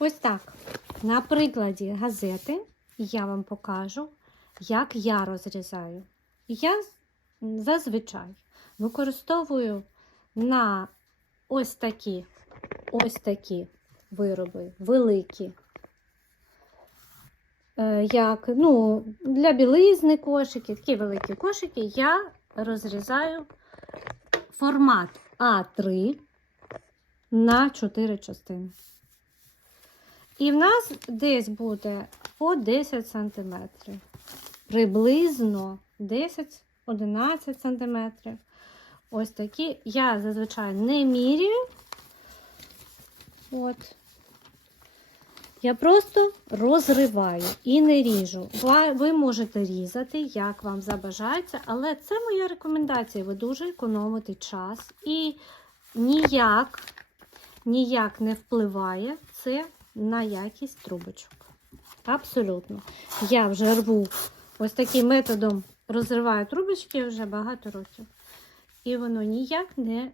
Ось так. На прикладі газети я вам покажу, як я розрізаю. Я зазвичай використовую на ось такі, ось такі вироби, великі. Е, Як ну, для білизни кошики, такі великі кошики, я розрізаю формат А3 на 4 частини. І в нас десь буде по 10 см. Приблизно 10-11 см. Ось такі. Я зазвичай не міряю. От. Я просто розриваю і не ріжу. Ви можете різати, як вам забажається, але це моя рекомендація. Ви дуже економите час і ніяк, ніяк не впливає це на якість трубочок. Абсолютно. Я вже рву ось таким методом розриваю трубочки вже багато років. І воно ніяк не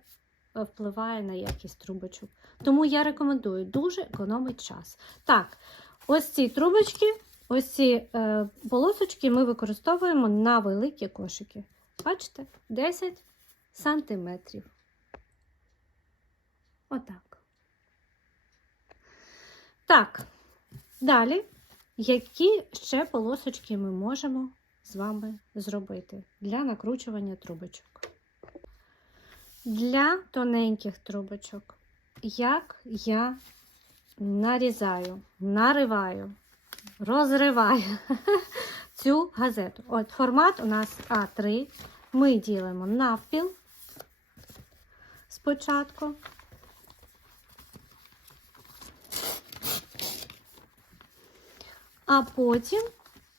впливає на якість трубочок. Тому я рекомендую дуже економить час. Так, ось ці трубочки, ось ці е, полосочки ми використовуємо на великі кошики. Бачите? 10 сантиметрів. Отак. Так, далі, які ще полосочки ми можемо з вами зробити для накручування трубочок? Для тоненьких трубочок, як я нарізаю, нариваю, розриваю цю газету. От формат у нас А3. Ми ділимо навпіл спочатку. А потім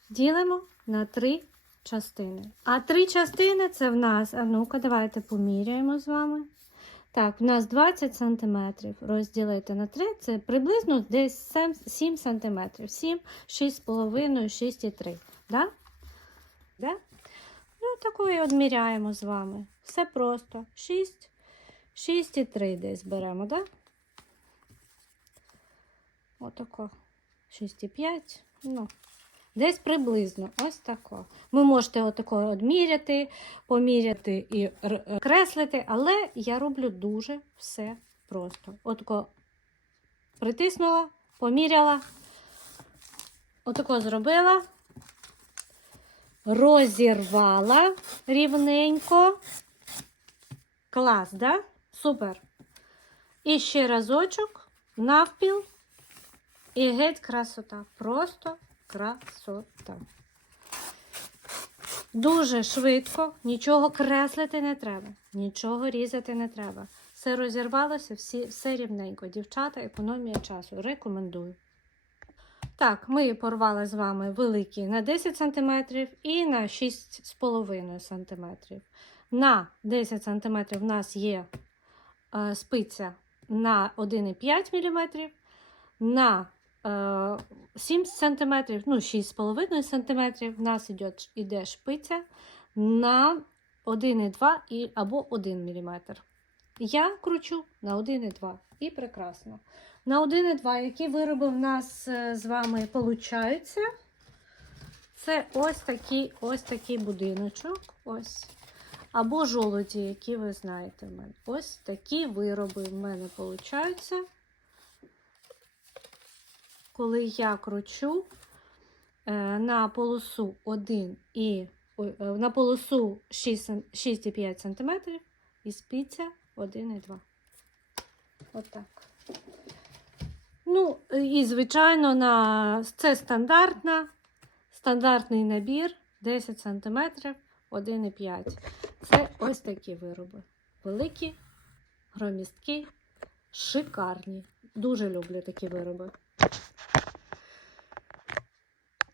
ділимо на три частини. А три частини це в нас, а ну-ка, давайте поміряємо з вами. Так, в нас 20 см розділити на 3, це приблизно десь 7 см. 7, 6,5, 6,3. Да? Да? Ну, такої одміряємо з вами. Все просто. 6, 6,3 десь беремо, да? Отако. 6,5. Ну, Десь приблизно ось тако. Ви можете отако одміряти, поміряти і е, креслити, але я роблю дуже все просто. Отако притиснула, поміряла, отако зробила, розірвала рівненько. Клас, да? Супер. І ще разочок, навпіл. І геть красота. Просто красота. Дуже швидко, нічого креслити не треба, нічого різати не треба. Все розірвалося, всі, все рівненько. Дівчата, економія часу. Рекомендую. Так, ми порвали з вами великі на 10 см і на 6,5 см. На 10 см в нас є е, спиця на 1,5 мм, на 7 см, ну 6,5 см в нас іде, іде шпиця на 1,2 і, або 1 мм. Я кручу на 1,2 і прекрасно. На 1,2, які вироби в нас е, з вами получаються, це ось такий, ось такий будиночок. Ось. Або жолоді, які ви знаєте в мене. Ось такі вироби в мене получаються коли я кручу е, на полосу 1 і е, на полосу 6,5 см і спиця 1,2. Отак. Ну, і, звичайно, на це стандартна, стандартний набір 10 см 1,5. Це ось такі вироби. Великі, громісткі, шикарні. Дуже люблю такі вироби.